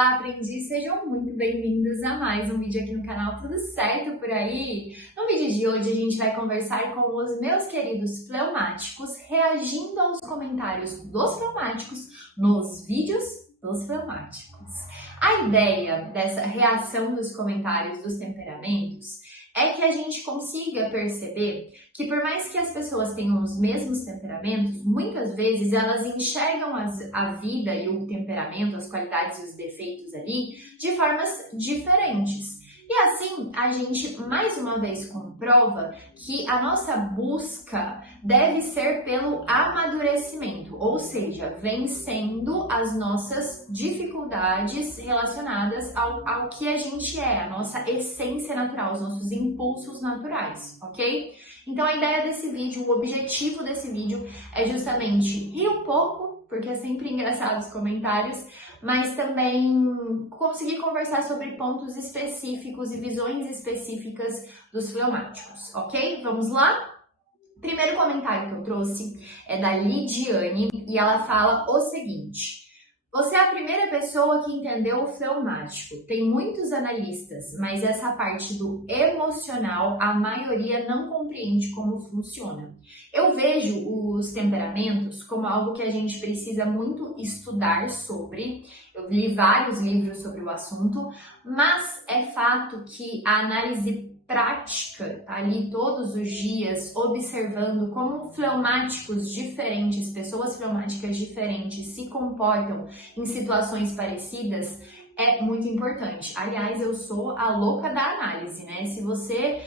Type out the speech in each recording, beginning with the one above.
Olá, aprendiz! Sejam muito bem-vindos a mais um vídeo aqui no canal. Tudo certo por aí? No vídeo de hoje a gente vai conversar com os meus queridos fleumáticos, reagindo aos comentários dos fleumáticos nos vídeos dos fleumáticos. A ideia dessa reação dos comentários dos temperamentos é que a gente consiga perceber que por mais que as pessoas tenham os mesmos temperamentos, muitas vezes elas enxergam a vida e o temperamento, as qualidades e os defeitos ali de formas diferentes. E assim, a gente mais uma vez comprova que a nossa busca deve ser pelo amadurecimento, ou seja, vencendo as nossas dificuldades relacionadas ao que a gente é, a nossa essência natural, os nossos impulsos naturais, ok? Então a ideia desse vídeo, o objetivo desse vídeo é justamente rir um pouco, porque é sempre engraçado os comentários, mas também conseguir conversar sobre pontos específicos e visões específicas dos fleumáticos, ok? Vamos lá? Primeiro comentário que eu trouxe é da Lidiane e ela fala o seguinte: você é a primeira pessoa que entendeu o fleumático. Tem muitos analistas, mas essa parte do emocional a maioria não compreende como funciona. Eu vejo os temperamentos como algo que a gente precisa muito estudar sobre. Eu li vários livros sobre o assunto, mas é fato que a análise prática, ali todos os dias, observando como fleumáticos diferentes, pessoas fleumáticas diferentes se comportam em situações parecidas, é muito importante. Aliás, eu sou a louca da análise, né? Se você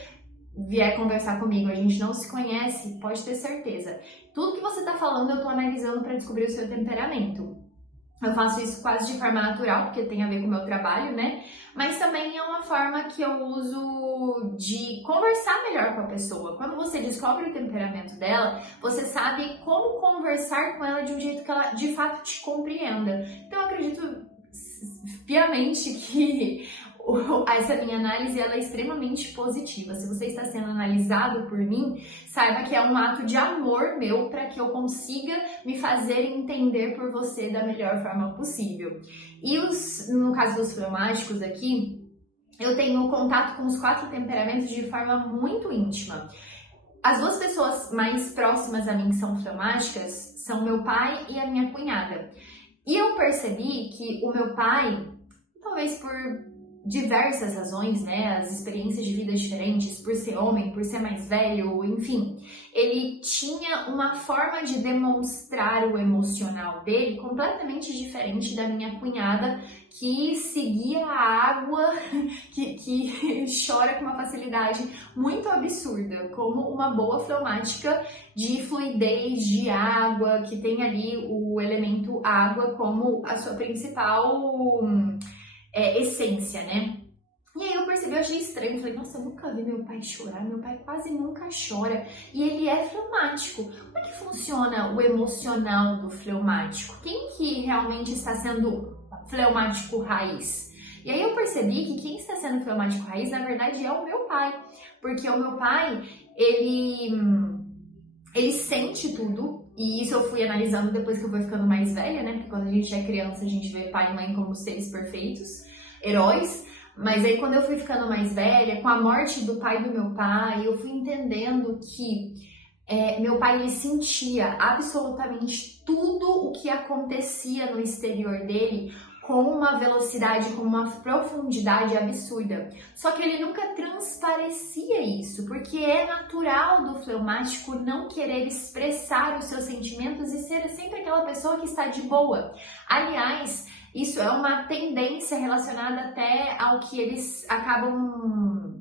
vier conversar comigo, a gente não se conhece, pode ter certeza. Tudo que você tá falando, eu tô analisando para descobrir o seu temperamento. Eu faço isso quase de forma natural, porque tem a ver com o meu trabalho, né? Mas também é uma forma que eu uso de conversar melhor com a pessoa. Quando você descobre o temperamento dela, você sabe como conversar com ela de um jeito que ela de fato te compreenda. Então eu acredito piamente que essa minha análise ela é extremamente positiva. Se você está sendo analisado por mim, saiba que é um ato de amor meu para que eu consiga me fazer entender por você da melhor forma possível. E no caso dos fleumáticos aqui, eu tenho contato com os 4 temperamentos de forma muito íntima. As 2 pessoas mais próximas a mim que são fleumáticas são meu pai e a minha cunhada. E eu percebi que o meu pai, talvez por diversas razões, né, as experiências de vida diferentes, por ser homem, por ser mais velho, enfim, ele tinha uma forma de demonstrar o emocional dele completamente diferente da minha cunhada, que seguia a água, que chora com uma facilidade muito absurda, como uma boa fleumática de fluidez de água, que tem ali o elemento água como a sua principal essência, né? E aí eu percebi, eu achei estranho, falei, nossa, eu nunca vi meu pai chorar, meu pai quase nunca chora, e ele é fleumático. Como é que funciona o emocional do fleumático? Quem que realmente está sendo fleumático raiz? E aí eu percebi que quem está sendo fleumático raiz, na verdade, é o meu pai, porque o meu pai, ele sente tudo, e isso eu fui analisando depois que eu fui ficando mais velha, né? Porque quando a gente é criança, a gente vê pai e mãe como seres perfeitos, heróis. Mas aí quando eu fui ficando mais velha, com a morte do pai do meu pai, eu fui entendendo que meu pai ele sentia absolutamente tudo o que acontecia no exterior dele com uma velocidade, com uma profundidade absurda. Só que ele nunca transparecia isso, porque é natural do fleumático não querer expressar os seus sentimentos e ser sempre aquela pessoa que está de boa. Aliás, isso é uma tendência relacionada até ao que eles acabam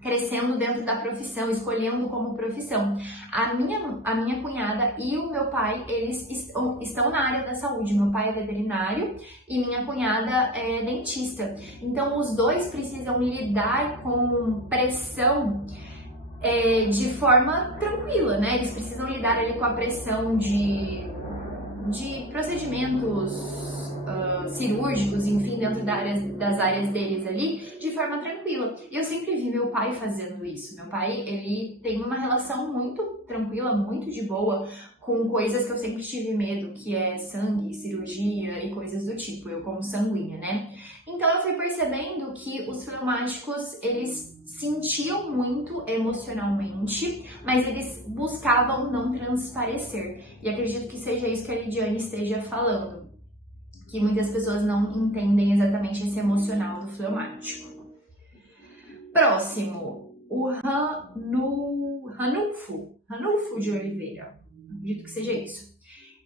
crescendo dentro da profissão, escolhendo como profissão. A minha cunhada e o meu pai, eles estão na área da saúde. Meu pai é veterinário e minha cunhada é dentista. Então, os dois precisam lidar com pressão de forma tranquila, né? Eles precisam lidar ali com a pressão de procedimentos cirúrgicos, enfim, dentro das áreas deles ali, de forma tranquila. E eu sempre vi meu pai fazendo isso. Meu pai, ele tem uma relação muito tranquila, muito de boa com coisas que eu sempre tive medo, que é sangue, cirurgia e coisas do tipo, eu como sanguínea, né? Então eu fui percebendo que os fleumáticos, eles sentiam muito emocionalmente, mas eles buscavam não transparecer. E acredito que seja isso que a Lidiane esteja falando, que muitas pessoas não entendem exatamente esse emocional do fleumático. Próximo, o Ranulfo de Oliveira. Acredito que seja isso.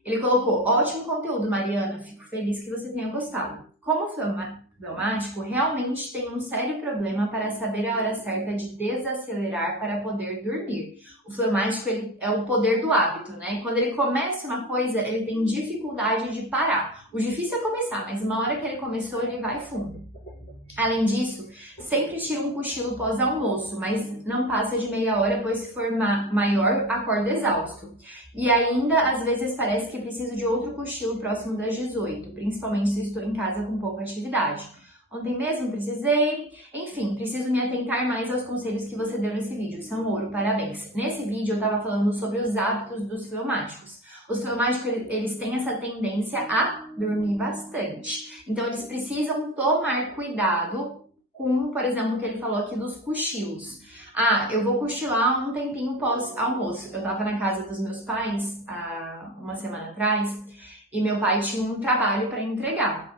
Ele colocou: ótimo conteúdo, Mariana. Fico feliz que você tenha gostado. Como fleumático, realmente tem um sério problema para saber a hora certa de desacelerar para poder dormir. O fleumático, ele é o poder do hábito, né? Quando ele começa uma coisa, ele tem dificuldade de parar. O difícil é começar, mas uma hora que ele começou, ele vai fundo. Além disso, sempre tira um cochilo pós-almoço, mas não passa de meia hora, pois se for maior, acorda exausto. E ainda, às vezes, parece que preciso de outro cochilo próximo das 18, principalmente se estou em casa com pouca atividade. Ontem mesmo precisei, enfim, preciso me atentar mais aos conselhos que você deu nesse vídeo, são ouro, parabéns. Nesse vídeo eu estava falando sobre os hábitos dos fleumáticos. Os fleumáticos, eles têm essa tendência a dormir bastante. Então, eles precisam tomar cuidado com, por exemplo, o que ele falou aqui dos cochilos. Ah, eu vou cochilar um tempinho pós-almoço. Eu tava na casa dos meus pais há uma semana atrás e meu pai tinha um trabalho para entregar.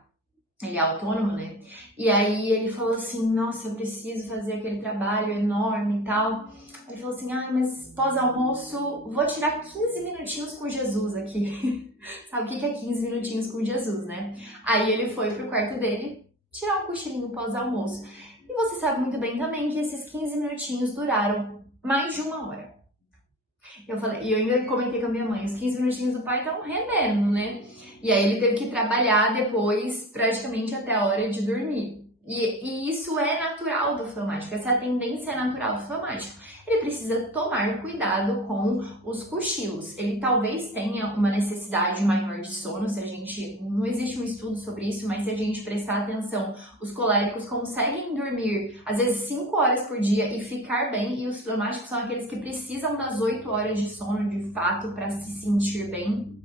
Ele é autônomo, né? E aí ele falou assim: nossa, eu preciso fazer aquele trabalho enorme e tal. Ele falou assim: ah, mas pós-almoço vou tirar 15 minutinhos com Jesus aqui. Sabe o que é 15 minutinhos com Jesus, né? Aí ele foi pro quarto dele tirar um cochilinho pós-almoço. E você sabe muito bem também que esses 15 minutinhos duraram mais de uma hora. Eu falei, e eu ainda comentei com a minha mãe, os 15 minutinhos do pai estão rendendo, né? E aí ele teve que trabalhar depois, praticamente até a hora de dormir. E isso é natural do fleumático, essa tendência é natural do fleumático. Ele precisa tomar cuidado com os cochilos. Ele talvez tenha uma necessidade maior de sono, se a gente... Não existe um estudo sobre isso, mas se a gente prestar atenção, os coléricos conseguem dormir, às vezes, 5 horas por dia e ficar bem, e os fleumáticos são aqueles que precisam das 8 horas de sono, de fato, para se sentir bem.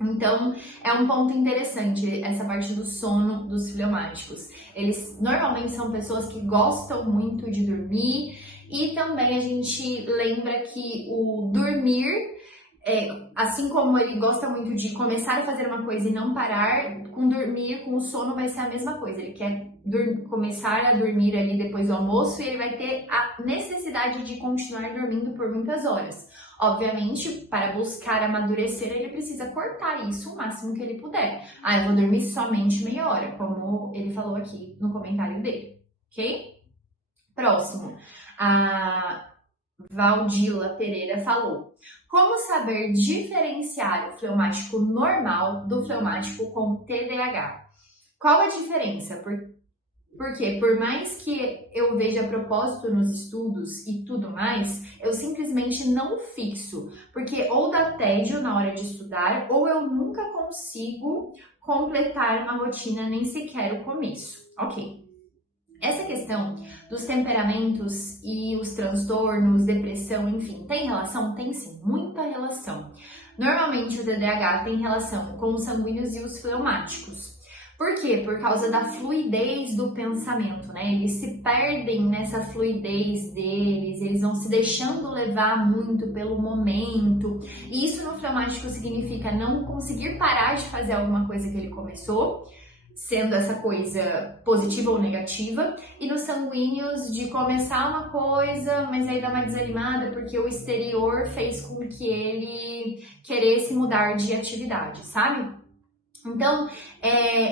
Então, é um ponto interessante essa parte do sono dos fleumáticos. Eles normalmente são pessoas que gostam muito de dormir e também a gente lembra que o dormir, assim como ele gosta muito de começar a fazer uma coisa e não parar, com dormir, com o sono vai ser a mesma coisa. Ele quer começar a dormir ali depois do almoço e ele vai ter a necessidade de continuar dormindo por muitas horas. Obviamente, para buscar amadurecer, ele precisa cortar isso o máximo que ele puder. Ah, eu vou dormir somente meia hora, como ele falou aqui no comentário dele, ok? Próximo, a Valdila Pereira falou: como saber diferenciar o fleumático normal do fleumático com TDAH? Qual a diferença? Porque por mais que eu veja propósito nos estudos e tudo mais, eu simplesmente não fixo, porque ou dá tédio na hora de estudar, ou eu nunca consigo completar uma rotina, nem sequer o começo. Ok. Essa questão dos temperamentos e os transtornos, depressão, enfim, tem relação? Tem sim, muita relação. Normalmente o TDAH tem relação com os sanguíneos e os fleumáticos. Por quê? Por causa da fluidez do pensamento, né? Eles se perdem nessa fluidez deles, eles vão se deixando levar muito pelo momento. E isso no fleumático significa não conseguir parar de fazer alguma coisa que ele começou, sendo essa coisa positiva ou negativa, e nos sanguíneos de começar uma coisa, mas aí dá uma desanimada porque o exterior fez com que ele queresse mudar de atividade, sabe? Então,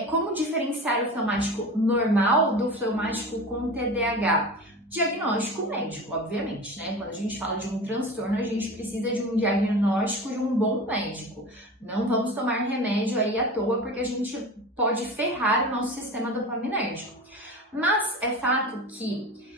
como diferenciar o fleumático normal do fleumático com TDAH? Diagnóstico médico, obviamente, né? Quando a gente fala de um transtorno, a gente precisa de um diagnóstico de um bom médico. Não vamos tomar remédio aí à toa, porque a gente pode ferrar o nosso sistema dopaminérgico. Mas é fato que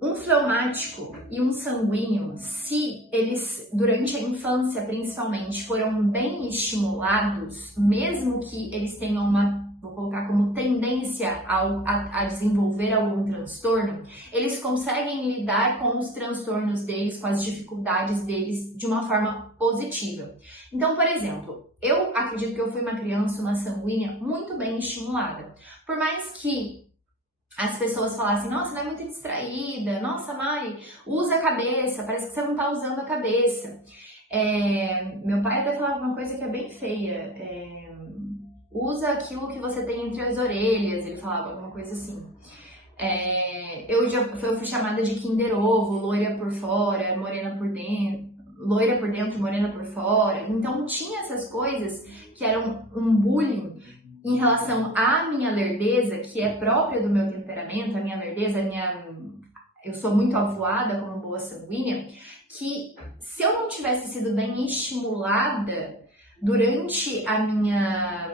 um fleumático e um sanguíneo, se eles, durante a infância principalmente, foram bem estimulados, mesmo que eles tenham vou colocar como tendência tendência a desenvolver algum transtorno, eles conseguem lidar com os transtornos deles, com as dificuldades deles de uma forma positiva. Então, por exemplo, eu acredito que eu fui uma criança, uma sanguínea, muito bem estimulada. Por mais que as pessoas falassem, nossa, ela é muito distraída, nossa, Mari, usa a cabeça, parece que você não tá usando a cabeça. Meu pai até falava uma coisa que é bem feia, usa aquilo que você tem entre as orelhas, ele falava alguma coisa assim. Eu fui chamada de Kinder Ovo, loira por fora, morena por dentro, loira por dentro, morena por fora. Então tinha essas coisas que eram um bullying em relação à minha lerdeza, que é própria do meu temperamento, a minha lerdeza, eu sou muito avoada como boa sanguínea, que se eu não tivesse sido bem estimulada durante a minha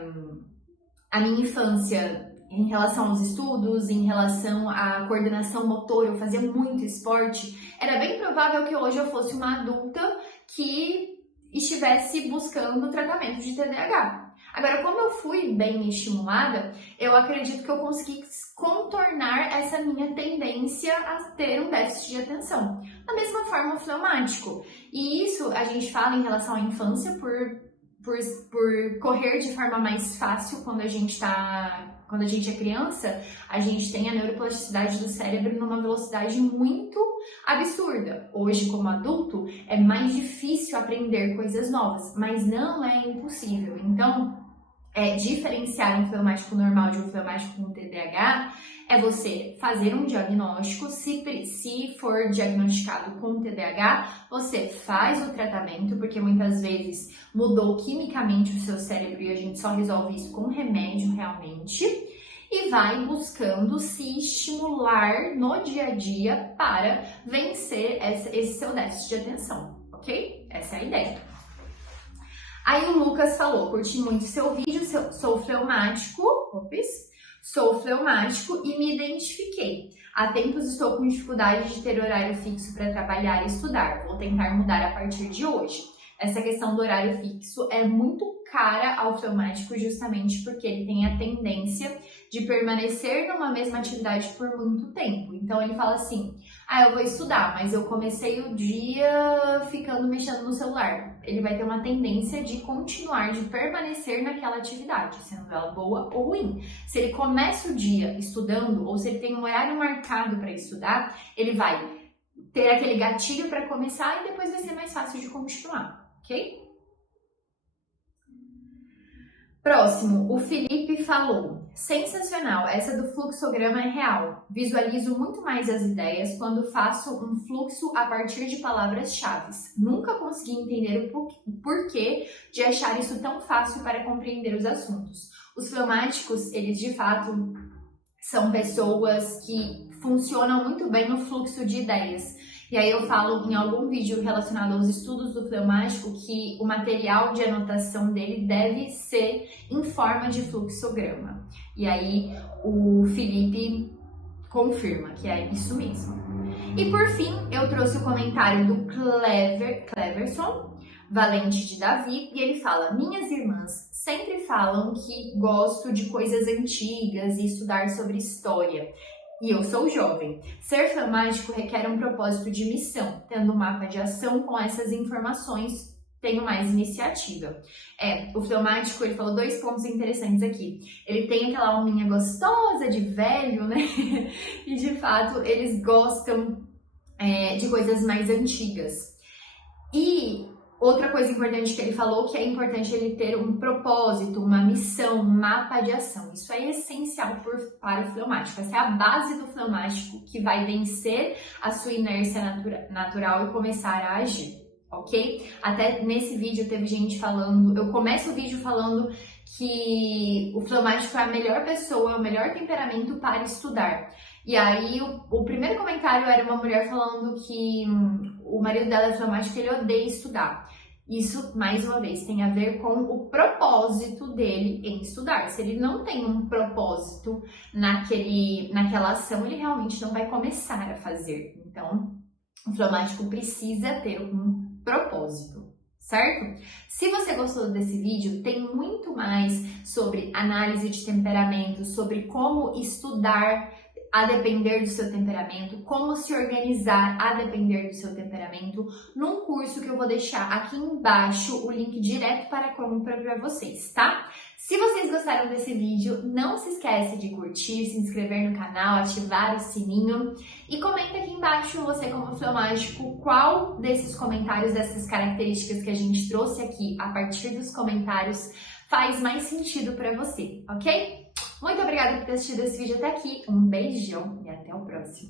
infância em relação aos estudos, em relação à coordenação motora, eu fazia muito esporte, era bem provável que hoje eu fosse uma adulta que estivesse buscando tratamento de TDAH. Agora, como eu fui bem estimulada, eu acredito que eu consegui contornar essa minha tendência a ter um déficit de atenção. Da mesma forma, o fleumático. E isso a gente fala em relação à infância por correr de forma mais fácil quando a gente é criança, a gente tem a neuroplasticidade do cérebro numa velocidade muito absurda. Hoje, como adulto, é mais difícil aprender coisas novas, mas não é impossível. Então, diferenciar um fleumático normal de um fleumático com TDAH é você fazer um diagnóstico. Se for diagnosticado com TDAH, você faz o tratamento, porque muitas vezes mudou quimicamente o seu cérebro e a gente só resolve isso com remédio realmente. E vai buscando se estimular no dia a dia para vencer esse seu déficit de atenção, ok? Essa é a ideia. Aí o Lucas falou, curti muito seu vídeo, sou fleumático e me identifiquei. Há tempos estou com dificuldade de ter horário fixo para trabalhar e estudar. Vou tentar mudar a partir de hoje. Essa questão do horário fixo é muito cara ao fleumático justamente porque ele tem a tendência de permanecer numa mesma atividade por muito tempo. Então ele fala assim, eu vou estudar, mas eu comecei o dia ficando mexendo no celular. Ele vai ter uma tendência de continuar, de permanecer naquela atividade, sendo ela boa ou ruim. Se ele começa o dia estudando, ou se ele tem um horário marcado para estudar, ele vai ter aquele gatilho para começar e depois vai ser mais fácil de continuar, ok? Próximo, o Felipe falou, sensacional, essa do fluxograma é real. Visualizo muito mais as ideias quando faço um fluxo a partir de palavras-chave. Nunca consegui entender o porquê de achar isso tão fácil para compreender os assuntos. Os fleumáticos, eles de fato são pessoas que funcionam muito bem no fluxo de ideias. E aí eu falo em algum vídeo relacionado aos estudos do fleumático que o material de anotação dele deve ser em forma de fluxograma. E aí o Felipe confirma que é isso mesmo. E por fim, eu trouxe o comentário do Cleverson, valente de Davi, e ele fala, minhas irmãs sempre falam que gosto de coisas antigas e estudar sobre história. E eu sou jovem. Ser fleumático requer um propósito de missão. Tendo um mapa de ação com essas informações, tenho mais iniciativa. O fleumático, ele falou 2 pontos interessantes aqui. Ele tem aquela alminha gostosa de velho, né? E de fato, eles gostam de coisas mais antigas. E outra coisa importante que ele falou, que é importante ele ter um propósito, uma missão, um mapa de ação. Isso é essencial para o fleumático. Essa é a base do fleumático que vai vencer a sua inércia natural e começar a agir, ok? Até nesse vídeo teve gente falando, eu começo o vídeo falando que o fleumático é a melhor pessoa, o melhor temperamento para estudar. E aí o primeiro comentário era uma mulher falando que o marido dela é fleumático e ele odeia estudar. Isso, mais uma vez, tem a ver com o propósito dele em estudar. Se ele não tem um propósito naquela ação, ele realmente não vai começar a fazer. Então, o fleumático precisa ter um propósito, certo? Se você gostou desse vídeo, tem muito mais sobre análise de temperamento, sobre como estudar a depender do seu temperamento, como se organizar a depender do seu temperamento, num curso que eu vou deixar aqui embaixo o link direto para a compra para vocês, tá? Se vocês gostaram desse vídeo, não se esquece de curtir, se inscrever no canal, ativar o sininho e comenta aqui embaixo, você como fleumático, qual desses comentários, dessas características que a gente trouxe aqui a partir dos comentários faz mais sentido para você, ok? Muito obrigada por ter assistido esse vídeo até aqui, um beijão e até o próximo!